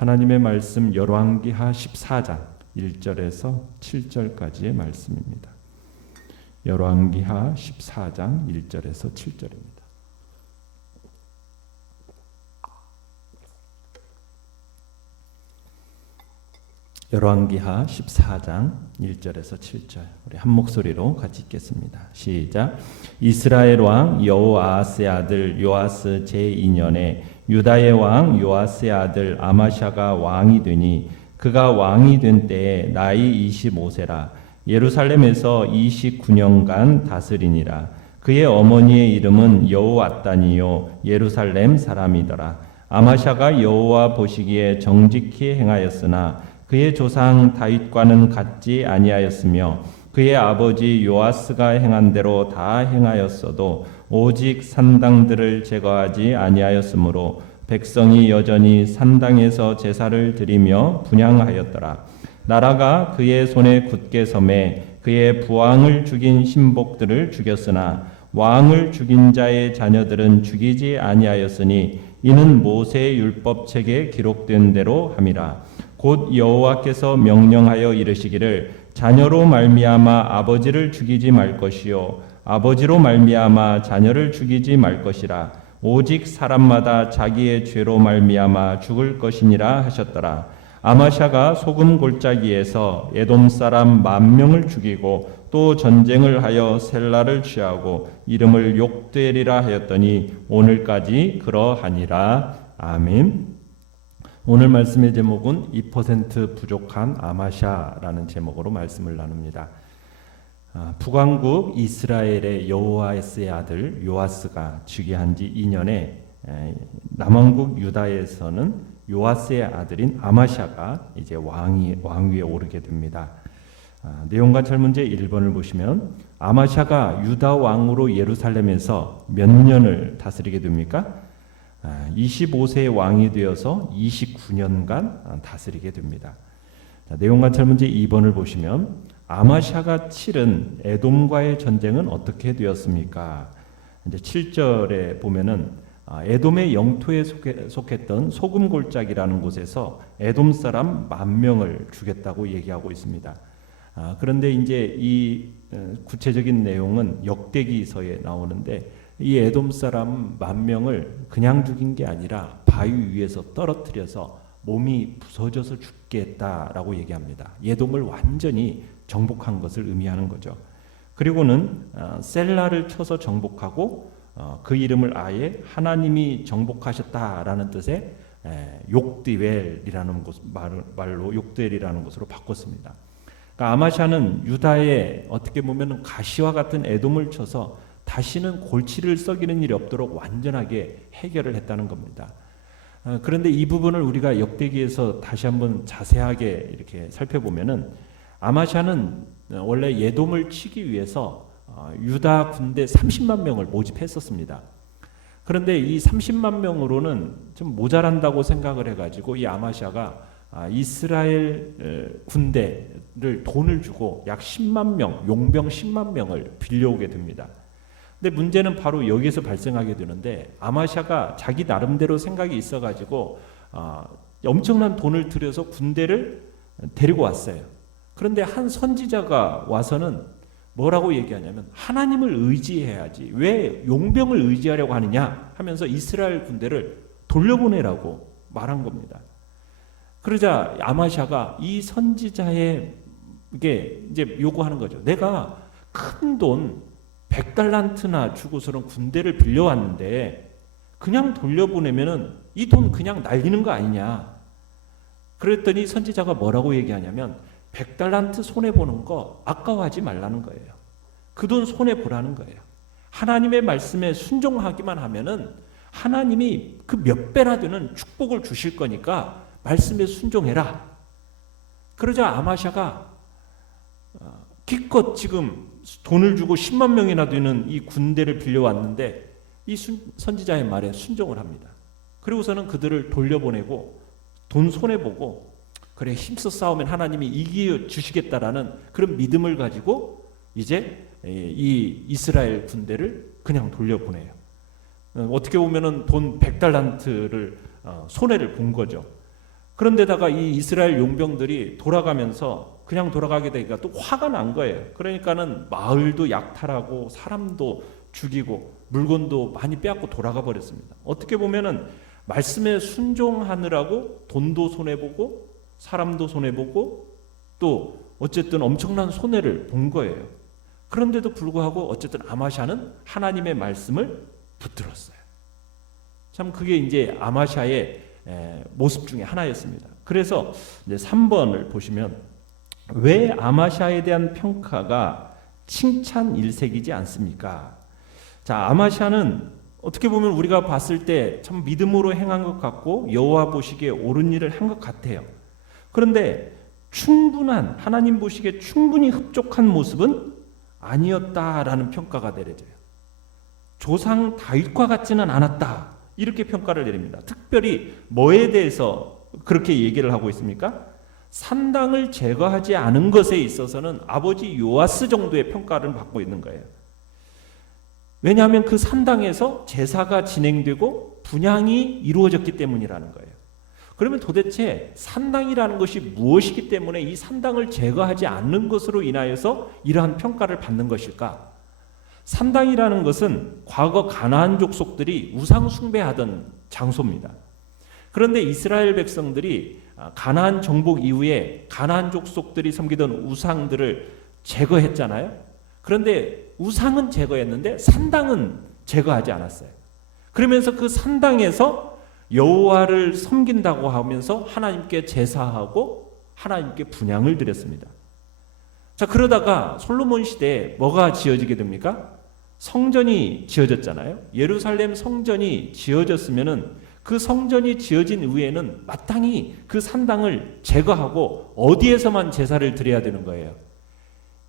하나님의 말씀 열왕기하 14장 1절에서 7절까지의 말씀입니다. 열왕기하 14장 1절에서 7절입니다. 열왕기하 14장 1절에서 7절 우리 한 목소리로 같이 읽겠습니다. 시작. 이스라엘 왕 여호아스의 아들 요아스 제2년에 유다의 왕 요아스의 아들 아마샤가 왕이 되니 그가 왕이 된 때에 나이 25세라 예루살렘에서 29년간 다스리니라. 그의 어머니의 이름은 여호앗다니요 예루살렘 사람이더라. 아마샤가 여호와 보시기에 정직히 행하였으나 그의 조상 다윗과는 같지 아니하였으며 그의 아버지 요아스가 행한 대로 다 행하였어도 오직 산당들을 제거하지 아니하였으므로 백성이 여전히 산당에서 제사를 드리며 분향하였더라. 나라가 그의 손에 굳게 섬에 그의 부왕을 죽인 신복들을 죽였으나 왕을 죽인 자의 자녀들은 죽이지 아니하였으니 이는 모세의 율법책에 기록된 대로 함이라. 곧 여호와께서 명령하여 이르시기를 자녀로 말미암아 아버지를 죽이지 말 것이요 아버지로 말미암아 자녀를 죽이지 말 것이라. 오직 사람마다 자기의 죄로 말미암아 죽을 것이니라 하셨더라. 아마샤가 소금 골짜기에서 에돔 사람 10,000명을 죽이고 또 전쟁을 하여 셀라를 취하고 이름을 욕되리라 하였더니 오늘까지 그러하니라. 아멘. 오늘 말씀의 제목은 2% 부족한 아마샤라는 제목으로 말씀을 나눕니다. 북왕국 이스라엘의 여호아스의 아들 요아스가 즉위한 지 2년에 남왕국 유다에서는 요아스의 아들인 아마샤가 이제 왕위에 오르게 됩니다. 내용과 설문제 1번을 보시면 아마샤가 유다 왕으로 예루살렘에서 몇 년을 다스리게 됩니까? 25세의 왕이 되어서 29년간 다스리게 됩니다. 내용과 설문제 2번을 보시면 아마샤가 치른 에돔과의 전쟁은 어떻게 되었습니까? 이제 7절에 보면은 에돔의 영토에 속했던 소금골짜기라는 곳에서 에돔 사람 10,000명을 죽였다고 얘기하고 있습니다. 그런데 이제 이 구체적인 내용은 역대기서에 나오는데 이 에돔 사람 10,000명을 그냥 죽인 게 아니라 바위 위에서 떨어뜨려서 몸이 부서져서 죽게 했다라고 얘기합니다. 에돔을 완전히 정복한 것을 의미하는 거죠. 그리고는 셀라를 쳐서 정복하고 그 이름을 아예 하나님이 정복하셨다라는 뜻의 욕디웰이라는 말로 욕디웰이라는 것으로 바꿨습니다. 그러니까 아마샤는 유다에 어떻게 보면 가시와 같은 에돔을 쳐서 다시는 골치를 썩이는 일이 없도록 완전하게 해결을 했다는 겁니다. 그런데 이 부분을 우리가 역대기에서 다시 한번 자세하게 이렇게 살펴보면은 아마샤는 원래 에돔을 치기 위해서 유다 군대 30만 명을 모집했었습니다. 그런데 이 30만 명으로는 좀 모자란다고 생각을 해가지고 이 아마샤가 이스라엘 군대를 돈을 주고 약 10만 명, 용병 10만 명을 빌려오게 됩니다. 근데 문제는 바로 여기서 발생하게 되는데 아마샤가 자기 나름대로 생각이 있어가지고 엄청난 돈을 들여서 군대를 데리고 왔어요. 그런데 한 선지자가 와서는 뭐라고 얘기하냐면 하나님을 의지해야지 왜 용병을 의지하려고 하느냐 하면서 이스라엘 군대를 돌려보내라고 말한 겁니다. 그러자 아마샤가 이 선지자에게 이제 요구하는 거죠. 내가 큰 돈 100달란트나 주고서는 군대를 빌려왔는데 그냥 돌려보내면은 이 돈 그냥 날리는 거 아니냐. 그랬더니 선지자가 뭐라고 얘기하냐면 100달란트 손해보는 거 아까워하지 말라는 거예요. 그 돈 손해보라는 거예요. 하나님의 말씀에 순종하기만 하면은 하나님이 그 몇 배나 되는 축복을 주실 거니까 말씀에 순종해라. 그러자 아마샤가 기껏 지금 돈을 주고 10만 명이나 되는 이 군대를 빌려왔는데 이 선지자의 말에 순종을 합니다. 그리고서는 그들을 돌려보내고 돈 손해보고 그래 힘써 싸우면 하나님이 이겨주시겠다라는 그런 믿음을 가지고 이제 이 이스라엘 군대를 그냥 돌려보내요. 어떻게 보면은 돈 100달란트를 손해를 본 거죠. 그런데다가 이 이스라엘 용병들이 돌아가면서 그냥 돌아가게 되니까 또 화가 난 거예요. 그러니까는 마을도 약탈하고 사람도 죽이고 물건도 많이 빼앗고 돌아가 버렸습니다. 어떻게 보면은 말씀에 순종하느라고 돈도 손해보고 사람도 손해보고 또 어쨌든 엄청난 손해를 본 거예요. 그런데도 불구하고 어쨌든 아마샤는 하나님의 말씀을 붙들었어요. 참 그게 이제 아마샤의 모습 중에 하나였습니다. 그래서 이제 3번을 보시면 왜 아마샤에 대한 평가가 칭찬 일색이지 않습니까? 자, 아마샤는 어떻게 보면 우리가 봤을 때 참 믿음으로 행한 것 같고 여호와 보시기에 옳은 일을 한 것 같아요. 그런데 충분한 하나님 보시기에 충분히 흡족한 모습은 아니었다라는 평가가 내려져요. 조상 다윗과 같지는 않았다 이렇게 평가를 내립니다. 특별히 뭐에 대해서 그렇게 얘기를 하고 있습니까? 산당을 제거하지 않은 것에 있어서는 아버지 요아스 정도의 평가를 받고 있는 거예요. 왜냐하면 그 산당에서 제사가 진행되고 분향이 이루어졌기 때문이라는 거예요. 그러면 도대체 산당이라는 것이 무엇이기 때문에 이 산당을 제거하지 않는 것으로 인하여서 이러한 평가를 받는 것일까? 산당이라는 것은 과거 가나안 족속들이 우상 숭배하던 장소입니다. 그런데 이스라엘 백성들이 가나안 정복 이후에 가나안 족속들이 섬기던 우상들을 제거했잖아요. 그런데 우상은 제거했는데 산당은 제거하지 않았어요. 그러면서 그 산당에서 여호와를 섬긴다고 하면서 하나님께 제사하고 하나님께 분향을 드렸습니다. 자, 그러다가 솔로몬 시대에 뭐가 지어지게 됩니까? 성전이 지어졌잖아요. 예루살렘 성전이 지어졌으면은 그 성전이 지어진 이후에는 마땅히 그 산당을 제거하고 어디에서만 제사를 드려야 되는 거예요?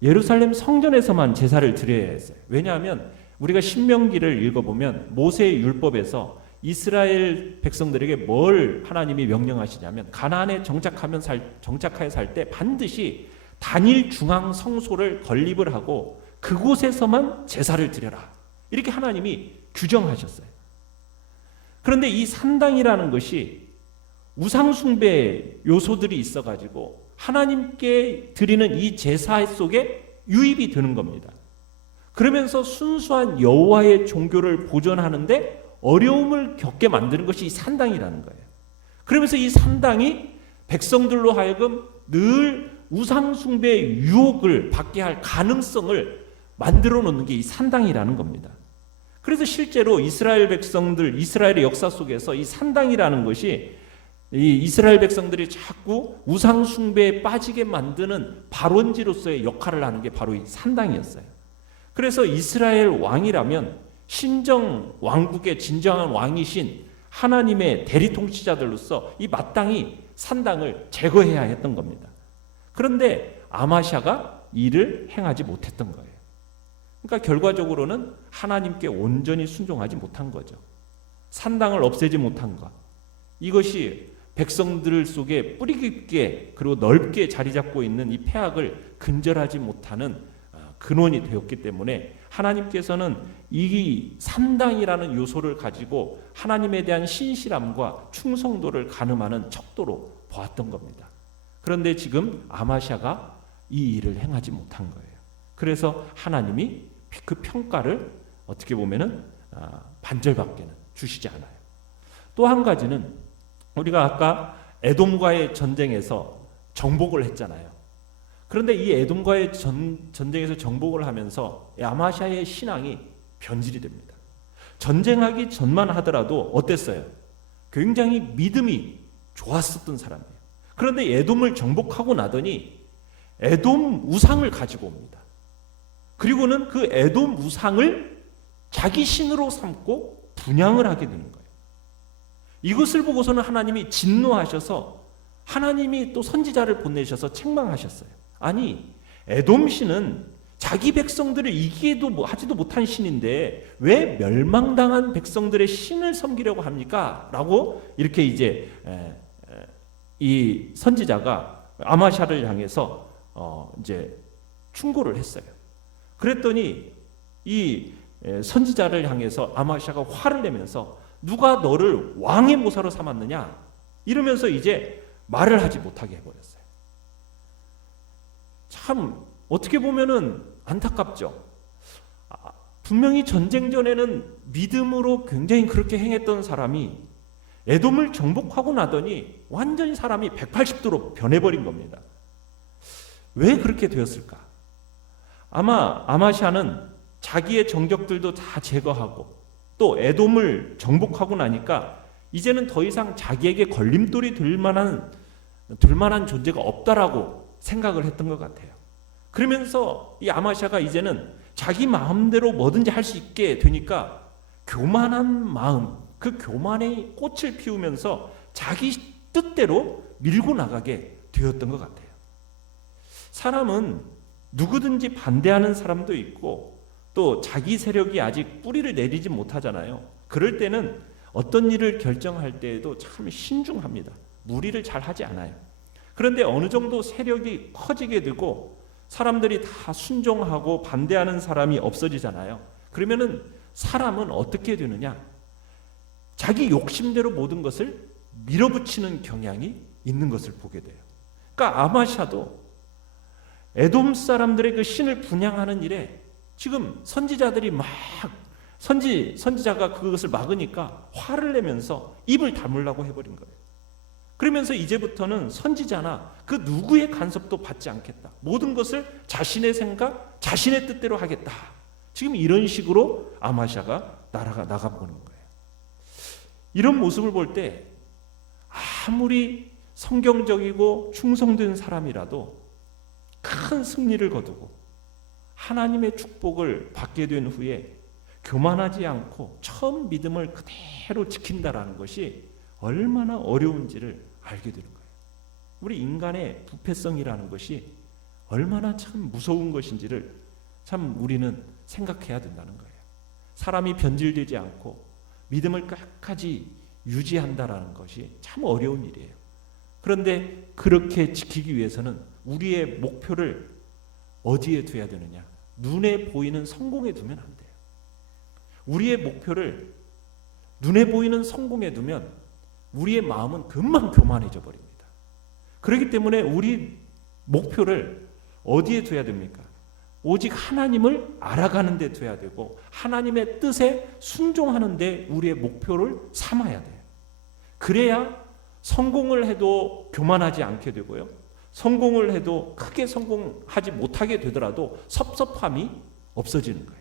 예루살렘 성전에서만 제사를 드려야 했어요. 왜냐하면 우리가 신명기를 읽어보면 모세의 율법에서 이스라엘 백성들에게 뭘 하나님이 명령하시냐면 가나안에 정착하여 살 때 반드시 단일 중앙 성소를 건립을 하고 그곳에서만 제사를 드려라. 이렇게 하나님이 규정하셨어요. 그런데 이 산당이라는 것이 우상숭배 요소들이 있어가지고 하나님께 드리는 이 제사 속에 유입이 되는 겁니다. 그러면서 순수한 여호와의 종교를 보존하는데 어려움을 겪게 만드는 것이 이 산당이라는 거예요. 그러면서 이 산당이 백성들로 하여금 늘 우상숭배의 유혹을 받게 할 가능성을 만들어 놓는 게 이 산당이라는 겁니다. 그래서 실제로 이스라엘 백성들, 이스라엘의 역사 속에서 이 산당이라는 것이 이 이스라엘 백성들이 자꾸 우상숭배에 빠지게 만드는 발원지로서의 역할을 하는 게 바로 이 산당이었어요. 그래서 이스라엘 왕이라면 신정 왕국의 진정한 왕이신 하나님의 대리 통치자들로서 이 마땅히 산당을 제거해야 했던 겁니다. 그런데 아마샤가 이를 행하지 못했던 거예요. 그러니까 결과적으로는 하나님께 온전히 순종하지 못한 거죠. 산당을 없애지 못한 것. 이것이 백성들 속에 뿌리 깊게 그리고 넓게 자리 잡고 있는 이 패악을 근절하지 못하는 근원이 되었기 때문에 하나님께서는 이 산당이라는 요소를 가지고 하나님에 대한 신실함과 충성도를 가늠하는 척도로 보았던 겁니다. 그런데 지금 아마샤가 이 일을 행하지 못한 거예요. 그래서 하나님이 그 평가를 어떻게 보면은 반절밖에는 주시지 않아요. 또 한 가지는 우리가 아까 에돔과의 전쟁에서 정복을 했잖아요. 그런데 이 에돔과의 전쟁에서 정복을 하면서 아마샤의 신앙이 변질이 됩니다. 전쟁하기 전만 하더라도 어땠어요? 굉장히 믿음이 좋았었던 사람이에요. 그런데 에돔을 정복하고 나더니 에돔 우상을 가지고 옵니다. 그리고는 그 에돔 우상을 자기 신으로 삼고 분향을 하게 되는 거예요. 이것을 보고서는 하나님이 진노하셔서 하나님이 또 선지자를 보내셔서 책망하셨어요. 아니, 에돔 신은 자기 백성들을 이기도 하지도 못한 신인데 왜 멸망당한 백성들의 신을 섬기려고 합니까? 라고 이렇게 이제 이 선지자가 아마샤를 향해서 이제 충고를 했어요. 그랬더니 이 선지자를 향해서 아마샤가 화를 내면서 누가 너를 왕의 모사로 삼았느냐? 이러면서 이제 말을 하지 못하게 해버렸어요. 참 어떻게 보면은 안타깝죠. 분명히 전쟁 전에는 믿음으로 굉장히 그렇게 행했던 사람이 에돔을 정복하고 나더니 완전히 사람이 180도로 변해버린 겁니다. 왜 그렇게 되었을까? 아마 아마샤는 자기의 정적들도 다 제거하고 또 에돔을 정복하고 나니까 이제는 더 이상 자기에게 걸림돌이 될 만한 존재가 없다라고 생각을 했던 것 같아요. 그러면서 이 아마샤가 이제는 자기 마음대로 뭐든지 할 수 있게 되니까 교만한 마음, 그 교만의 꽃을 피우면서 자기 뜻대로 밀고 나가게 되었던 것 같아요. 사람은 누구든지 반대하는 사람도 있고 또 자기 세력이 아직 뿌리를 내리지 못하잖아요. 그럴 때는 어떤 일을 결정할 때에도 참 신중합니다. 무리를 잘 하지 않아요. 그런데 어느 정도 세력이 커지게 되고 사람들이 다 순종하고 반대하는 사람이 없어지잖아요. 그러면은 사람은 어떻게 되느냐? 자기 욕심대로 모든 것을 밀어붙이는 경향이 있는 것을 보게 돼요. 그러니까 아마샤도 에돔 사람들의 그 신을 분향하는 일에 지금 선지자들이 막 선지자가 그것을 막으니까 화를 내면서 입을 다물라고 해버린 거예요. 그러면서 이제부터는 선지자나 그 누구의 간섭도 받지 않겠다. 모든 것을 자신의 생각, 자신의 뜻대로 하겠다. 지금 이런 식으로 아마샤가 나가보는 거예요. 이런 모습을 볼 때 아무리 성경적이고 충성된 사람이라도 큰 승리를 거두고 하나님의 축복을 받게 된 후에 교만하지 않고 처음 믿음을 그대로 지킨다라는 것이 얼마나 어려운지를 알게 되는 거예요. 우리 인간의 부패성이라는 것이 얼마나 참 무서운 것인지를 참 우리는 생각해야 된다는 거예요. 사람이 변질되지 않고 믿음을 끝까지 유지한다라는 것이 참 어려운 일이에요. 그런데 그렇게 지키기 위해서는 우리의 목표를 어디에 둬야 되느냐? 눈에 보이는 성공에 두면 안 돼요. 우리의 목표를 눈에 보이는 성공에 두면 우리의 마음은 금방 교만해져 버립니다. 그렇기 때문에 우리 목표를 어디에 둬야 됩니까? 오직 하나님을 알아가는 데 둬야 되고 하나님의 뜻에 순종하는 데 우리의 목표를 삼아야 돼요. 그래야 성공을 해도 교만하지 않게 되고요. 성공을 해도 크게 성공하지 못하게 되더라도 섭섭함이 없어지는 거예요.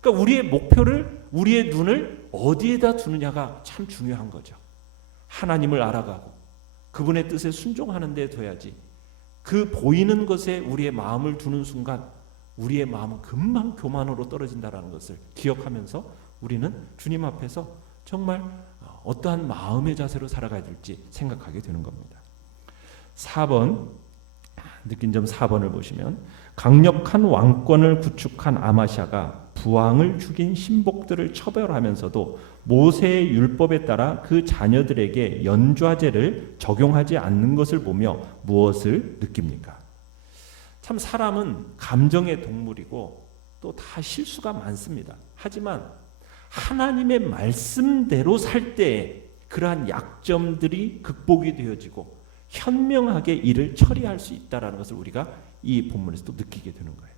그러니까 우리의 목표를, 우리의 눈을 어디에다 두느냐가 참 중요한 거죠. 하나님을 알아가고 그분의 뜻에 순종하는 데 둬야지 그 보이는 것에 우리의 마음을 두는 순간 우리의 마음은 금방 교만으로 떨어진다는 것을 기억하면서 우리는 주님 앞에서 정말 어떠한 마음의 자세로 살아가야 될지 생각하게 되는 겁니다. 4번 느낀 점 4번을 보시면 강력한 왕권을 구축한 아마샤가 부왕을 죽인 신복들을 처벌하면서도 모세의 율법에 따라 그 자녀들에게 연좌제를 적용하지 않는 것을 보며 무엇을 느낍니까? 참 사람은 감정의 동물이고 또 다 실수가 많습니다. 하지만 하나님의 말씀대로 살 때 그러한 약점들이 극복이 되어지고 현명하게 일을 처리할 수 있다는 것을 우리가 이 본문에서도 느끼게 되는 거예요.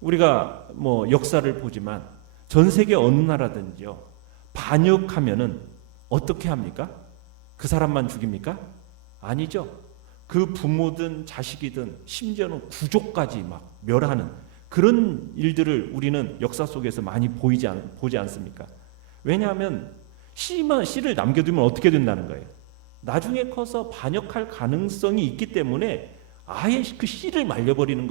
우리가 역사를 보지만 전 세계 어느 나라든지요 반역하면은 어떻게 합니까? 그 사람만 죽입니까? 아니죠. 그 부모든 자식이든 심지어는 구족까지 막 멸하는 그런 일들을 우리는 역사 속에서 많이 보지 않습니까? 왜냐하면 씨를 남겨두면 어떻게 된다는 거예요? 나중에 커서 반역할 가능성이 있기 때문에 아예 그 씨를 말려버리는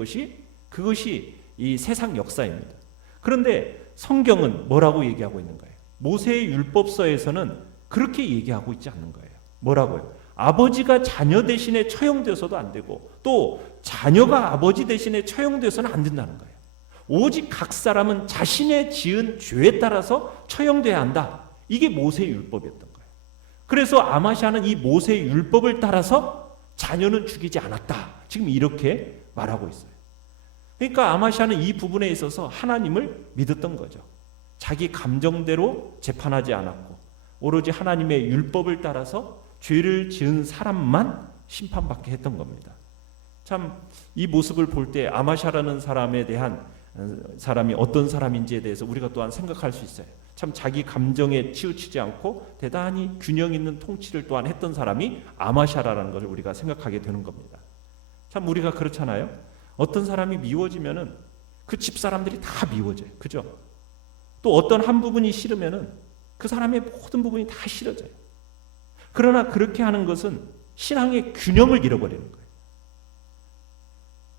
그것이 이 세상 역사입니다. 그런데 성경은 뭐라고 얘기하고 있는 거예요? 모세의 율법서에서는 그렇게 얘기하고 있지 않는 거예요. 뭐라고요? 아버지가 자녀 대신에 처형되어서도 안 되고 또 자녀가 아버지 대신에 처형되어서는 안 된다는 거예요. 오직 각 사람은 자신의 지은 죄에 따라서 처형돼야 한다. 이게 모세의 율법이었던 거예요. 그래서 아마샤는 이 모세의 율법을 따라서 자녀는 죽이지 않았다. 지금 이렇게 말하고 있어요. 그러니까 아마샤는 이 부분에 있어서 하나님을 믿었던 거죠. 자기 감정대로 재판하지 않았고 오로지 하나님의 율법을 따라서 죄를 지은 사람만 심판받게 했던 겁니다. 참 이 모습을 볼 때 아마샤라는 사람에 대한 사람이 어떤 사람인지에 대해서 우리가 또한 생각할 수 있어요. 참 자기 감정에 치우치지 않고 대단히 균형 있는 통치를 또한 했던 사람이 아마샤라는 것을 우리가 생각하게 되는 겁니다. 참 우리가 그렇잖아요. 어떤 사람이 미워지면은 그 집 사람들이 다 미워져요. 그죠? 또 어떤 한 부분이 싫으면은 그 사람의 모든 부분이 다 싫어져요. 그러나 그렇게 하는 것은 신앙의 균형을 잃어버리는 거예요.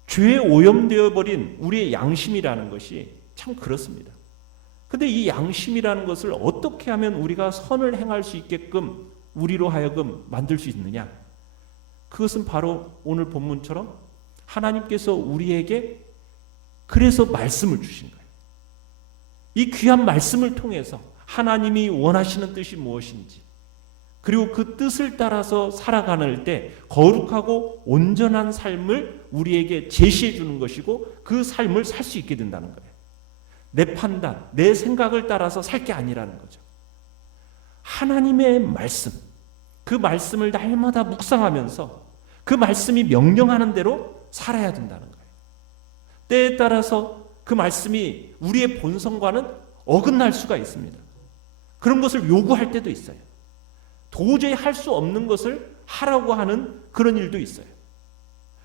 죄에 오염되어 버린 우리의 양심이라는 것이 참 그렇습니다. 근데 이 양심이라는 것을 어떻게 하면 우리가 선을 행할 수 있게끔 우리로 하여금 만들 수 있느냐? 그것은 바로 오늘 본문처럼 하나님께서 우리에게 그래서 말씀을 주신 거예요. 이 귀한 말씀을 통해서 하나님이 원하시는 뜻이 무엇인지, 그리고 그 뜻을 따라서 살아가는 때 거룩하고 온전한 삶을 우리에게 제시해 주는 것이고 그 삶을 살 수 있게 된다는 거예요. 내 판단, 내 생각을 따라서 살 게 아니라는 거죠. 하나님의 말씀, 그 말씀을 날마다 묵상하면서 그 말씀이 명령하는 대로 살아야 된다는 거예요. 때에 따라서 그 말씀이 우리의 본성과는 어긋날 수가 있습니다. 그런 것을 요구할 때도 있어요. 도저히 할 수 없는 것을 하라고 하는 그런 일도 있어요.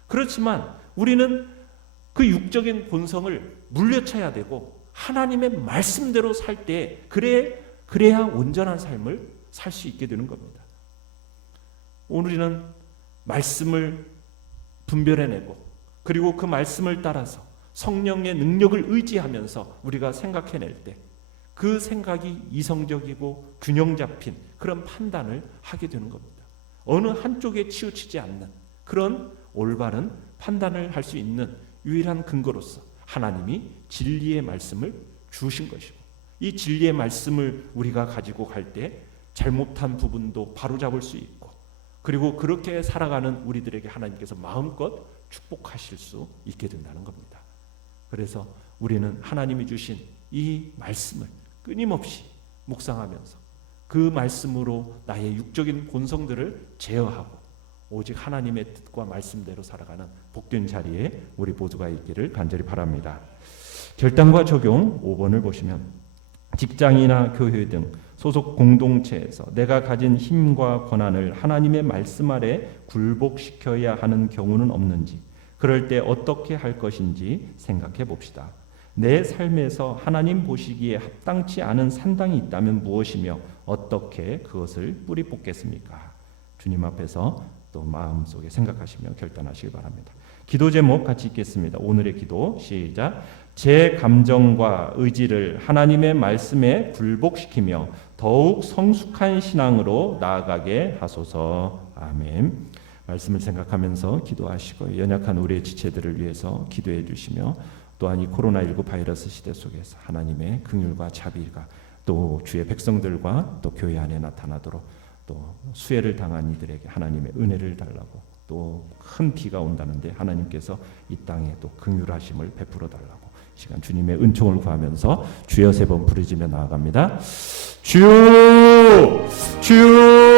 그렇지만 우리는 그 육적인 본성을 물려쳐야 되고 하나님의 말씀대로 살 때 그래야 온전한 삶을 살 수 있게 되는 겁니다. 오늘은 말씀을 분별해내고 그리고 그 말씀을 따라서 성령의 능력을 의지하면서 우리가 생각해낼 때 그 생각이 이성적이고 균형 잡힌 그런 판단을 하게 되는 겁니다. 어느 한쪽에 치우치지 않는 그런 올바른 판단을 할 수 있는 유일한 근거로서 하나님이 진리의 말씀을 주신 것이고 이 진리의 말씀을 우리가 가지고 갈 때 잘못한 부분도 바로잡을 수 있고 그리고 그렇게 살아가는 우리들에게 하나님께서 마음껏 축복하실 수 있게 된다는 겁니다. 그래서 우리는 하나님이 주신 이 말씀을 끊임없이 묵상하면서 그 말씀으로 나의 육적인 본성들을 제어하고 오직 하나님의 뜻과 말씀대로 살아가는 복된 자리에 우리 모두가 있기를 간절히 바랍니다. 결단과 적용 5번을 보시면 직장이나 교회 등 소속 공동체에서 내가 가진 힘과 권한을 하나님의 말씀 아래 굴복시켜야 하는 경우는 없는지, 그럴 때 어떻게 할 것인지 생각해 봅시다. 내 삶에서 하나님 보시기에 합당치 않은 산당이 있다면 무엇이며 어떻게 그것을 뿌리 뽑겠습니까? 주님 앞에서 또 마음속에 생각하시며 결단하시기 바랍니다. 기도 제목 같이 읽겠습니다. 오늘의 기도 시작. 제 감정과 의지를 하나님의 말씀에 굴복시키며 더욱 성숙한 신앙으로 나아가게 하소서. 아멘. 말씀을 생각하면서 기도하시고 연약한 우리의 지체들을 위해서 기도해 주시며 또한 이 코로나19 바이러스 시대 속에서 하나님의 긍휼과 자비가 또 주의 백성들과 또 교회 안에 나타나도록 또 수혜를 당한 이들에게 하나님의 은혜를 달라고 또 큰 비가 온다는데 하나님께서 이 땅에 또 긍휼하심을 베풀어 달라고 시간 주님의 은총을 구하면서 주여 세 번 부르짖며 나아갑니다. 주여 주여